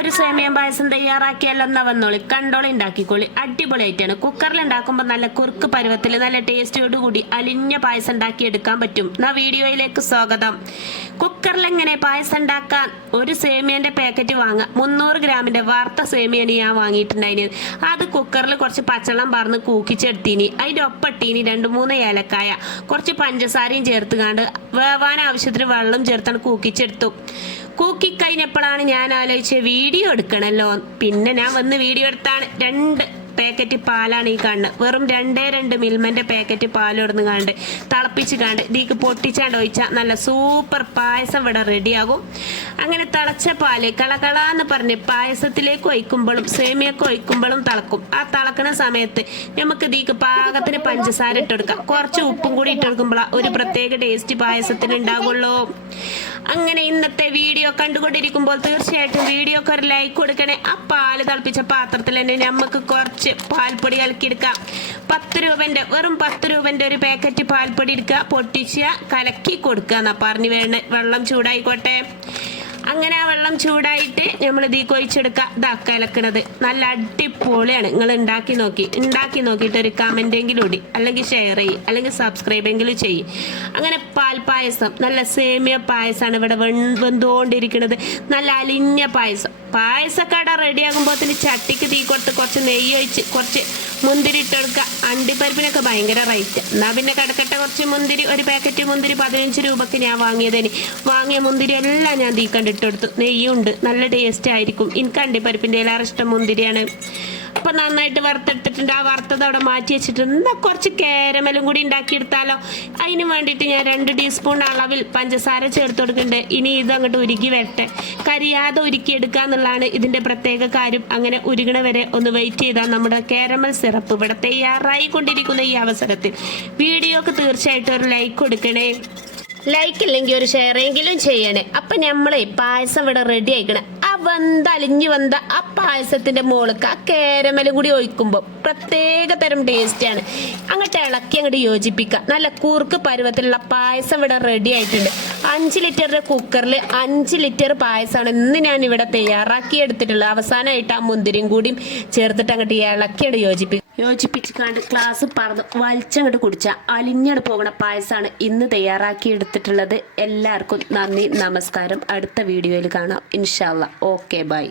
ഒരു സേമിയം പായസം തയ്യാറാക്കിയാലൊന്ന് വന്നോളി കണ്ടോളി ഉണ്ടാക്കിക്കോളി. അടിപൊളിയായിട്ടാണ്. കുക്കറിൽ ഉണ്ടാക്കുമ്പോൾ നല്ല കുറുക്ക് പരുവത്തിൽ നല്ല ടേസ്റ്റോടുകൂടി അലിഞ്ഞ പായസം ഉണ്ടാക്കി എടുക്കാൻ പറ്റും. എന്നാ വീഡിയോയിലേക്ക് സ്വാഗതം. കുക്കറിൽ എങ്ങനെ പായസം ഉണ്ടാക്കാൻ ഒരു സേമിയന്റെ പാക്കറ്റ് വാങ്ങുക മുന്നൂറ് ഗ്രാമിന്റെ വാർത്ത സേമിയാണ് ഞാൻ വാങ്ങിയിട്ടുണ്ടായിന്. അത് കുക്കറിൽ കുറച്ച് പച്ചളം പറന്ന് കൂക്കിച്ചെടുത്തീനി. അതിന്റെ ഒപ്പട്ടീനി രണ്ട് മൂന്ന് ഏലക്കായ. കുറച്ച് പഞ്ചസാരയും ചേർത്ത് കണ്ട് വേവാൻ ആവശ്യത്തിന് വെള്ളം ചേർത്താണ് കൂക്കിച്ചെടുത്തു. കൂക്കി കഴിഞ്ഞപ്പോഴാണ് ഞാൻ ആലോചിച്ചത് വീഡിയോ എടുക്കണല്ലോ. പിന്നെ ഞാൻ വന്ന് വീഡിയോ എടുത്താണ്. രണ്ട് പാക്കറ്റ് പാലാണ് ഈ കാണുന്നത് വെറും രണ്ടേ രണ്ട് മിൽമന്റെ പാക്കറ്റ് പാൽ ഇടുന്ന് കണ്ട് തിളപ്പിച്ച് കണ്ട് ഇതിക്ക് പൊട്ടിച്ചാണ്ട് ഒഴിച്ചാൽ നല്ല സൂപ്പർ പായസം ഇവിടെ റെഡിയാകും. അങ്ങനെ തിളച്ച പാൽ കളകളാന്ന് പറഞ്ഞ് പായസത്തിലേക്ക് ഒഴിക്കുമ്പോഴും സേമിയൊക്കെ ഒഴിക്കുമ്പോഴും തിളക്കും. ആ തിളക്കുന്ന സമയത്ത് നമുക്ക് ഇതിക്ക് പാകത്തിന് പഞ്ചസാര ഇട്ടെടുക്കാം. കുറച്ച് ഉപ്പും കൂടി ഇട്ടെടുക്കുമ്പോഴാണ് ഒരു പ്രത്യേക ടേസ്റ്റ് പായസത്തിന് ഉണ്ടാകുള്ളൂ അങ്ങനെ ഇന്നത്തെ വീഡിയോ കണ്ടുകൊണ്ടിരിക്കുമ്പോൾ തീർച്ചയായിട്ടും വീഡിയോക്ക് ഒരു ലൈക്ക് കൊടുക്കണേ. ആ പാൽ തിളപ്പിച്ച പാത്രത്തിൽ തന്നെ നമുക്ക് കുറച്ച് പാൽപ്പൊടി കലക്കിയെടുക്കാം. പത്ത് രൂപന്റെ വെറും പത്ത് രൂപന്റെ ഒരു പാക്കറ്റ് പാൽപ്പൊടി എടുക്കുക പൊട്ടിച്ച് കലക്കി കൊടുക്കുക എന്നാ പറഞ്ഞു വേണ. വെള്ളം ചൂടായിക്കോട്ടെ. അങ്ങനെ ആ വെള്ളം ചൂടായിട്ട് നമ്മൾ ഇതിൽ കൊഴിച്ചെടുക്കുക. ഇതാ കലക്കണത്. നല്ല അടിപൊളിയാണ്. നിങ്ങൾ ഉണ്ടാക്കി നോക്കി. ഉണ്ടാക്കി നോക്കിയിട്ട് ഒരു കമന്റ് എങ്കിലും ഇടി. അല്ലെങ്കിൽ ഷെയർ ചെയ്യും. അല്ലെങ്കിൽ സബ്സ്ക്രൈബ് എങ്കിലും ചെയ്യും. അങ്ങനെ പാൽ പായസം. നല്ല സേമിയ പായസമാണ് ഇവിടെ വെന്തുകൊണ്ടിരിക്കുന്നത് നല്ല അലിഞ്ഞ പായസം. പായസക്കട റെഡിയാകുമ്പോൾ ചട്ടിക്ക് തീ കൊടുത്ത് കുറച്ച് നെയ്യ് ഒഴിച്ച് കുറച്ച് മുന്തിരി ഇട്ടെടുക്കുക അണ്ടിപ്പരിപ്പിനൊക്കെ ഭയങ്കര റേറ്റ് എന്നാൽ പിന്നെ കിടക്കട്ട കുറച്ച് മുന്തിരി ഒരു പാക്കറ്റ് മുന്തിരി പതിനഞ്ച് രൂപക്ക് ഞാൻ വാങ്ങിയതിന് വാങ്ങിയ മുന്തിരി എല്ലാം ഞാൻ തീ കണ്ടിട്ടെടുത്തു നെയ്യുണ്ട്. നല്ല ടേസ്റ്റ് ആയിരിക്കും. എനിക്ക് അണ്ടിപ്പരിപ്പിന്റെ എല്ലാവരും ഇഷ്ടം മുന്തിരിയാണ്. അപ്പൊ നന്നായിട്ട് വറുത്തെടുത്തിട്ടുണ്ട്. ആ വറുത്തത് അവിടെ മാറ്റി വെച്ചിട്ട് എന്താ കുറച്ച് കേരമലും കൂടി ഉണ്ടാക്കിയെടുത്താലോ? അതിന് വേണ്ടിയിട്ട് ഞാൻ രണ്ട് ടീസ്പൂൺ അളവിൽ പഞ്ചസാര ചേർത്ത് കൊടുക്കുന്നുണ്ട്. ഇനി ഇത് അങ്ങോട്ട് ഉരുക്കി വരട്ടെ. കരിയാതെ ഉരുക്കിയെടുക്കുക എന്നുള്ളതാണ് ഇതിന്റെ പ്രത്യേക കാര്യം. അങ്ങനെ ഉരുകണ വരെ ഒന്ന് വെയിറ്റ് ചെയ്താൽ നമ്മുടെ കേരമൽ സിറപ്പ് ഇവിടെ തയ്യാറായി കൊണ്ടിരിക്കുന്ന ഈ അവസരത്തിൽ. വീഡിയോക്ക് തീർച്ചയായിട്ടും ഒരു ലൈക്ക് കൊടുക്കണേ. ലൈക്ക് ഇല്ലെങ്കിൽ ഒരു ഷെയർ എങ്കിലും ചെയ്യണേ. അപ്പൊ നമ്മളെ പായസം ഇവിടെ റെഡി ആയിക്കണേ. വന്ത അലിഞ്ഞു വന്ന ആ പായസത്തിന്റെ മോൾക്ക് ആ കേരമലും കൂടി ഒഴിക്കുമ്പോൾ പ്രത്യേക തരം ടേസ്റ്റ് ആണ്. അങ്ങോട്ട് ഇളക്കി അങ്ങോട്ട് യോജിപ്പിക്കുക നല്ല കൂർക്ക് പരുവത്തിലുള്ള പായസം ഇവിടെ റെഡി ആയിട്ടുണ്ട്. അഞ്ച് ലിറ്ററിന്റെ കുക്കറിൽ അഞ്ച് ലിറ്റർ പായസമാണ് ഇന്ന് ഞാൻ ഇവിടെ തയ്യാറാക്കി എടുത്തിട്ടുള്ളത്. അവസാനമായിട്ട് ആ മുന്തിരിയും കൂടിയും ചേർത്തിട്ട് അങ്ങോട്ട് ഇളക്കി അങ്ങോട്ട് യോജിപ്പിക്കുക യോജിപ്പിച്ച് കണ്ട് ക്ലാസ് പറന്ന് വലിച്ചങ്ങോട്ട് കുടിച്ച. അലിഞ്ഞട് പോകുന്ന പായസമാണ് ഇന്ന് തയ്യാറാക്കി എടുത്തിട്ടുള്ളത്. എല്ലാവർക്കും നന്ദി നമസ്കാരം. അടുത്ത വീഡിയോയിൽ കാണാം. ഇൻഷാല്ല ഓക്കെ ബൈ.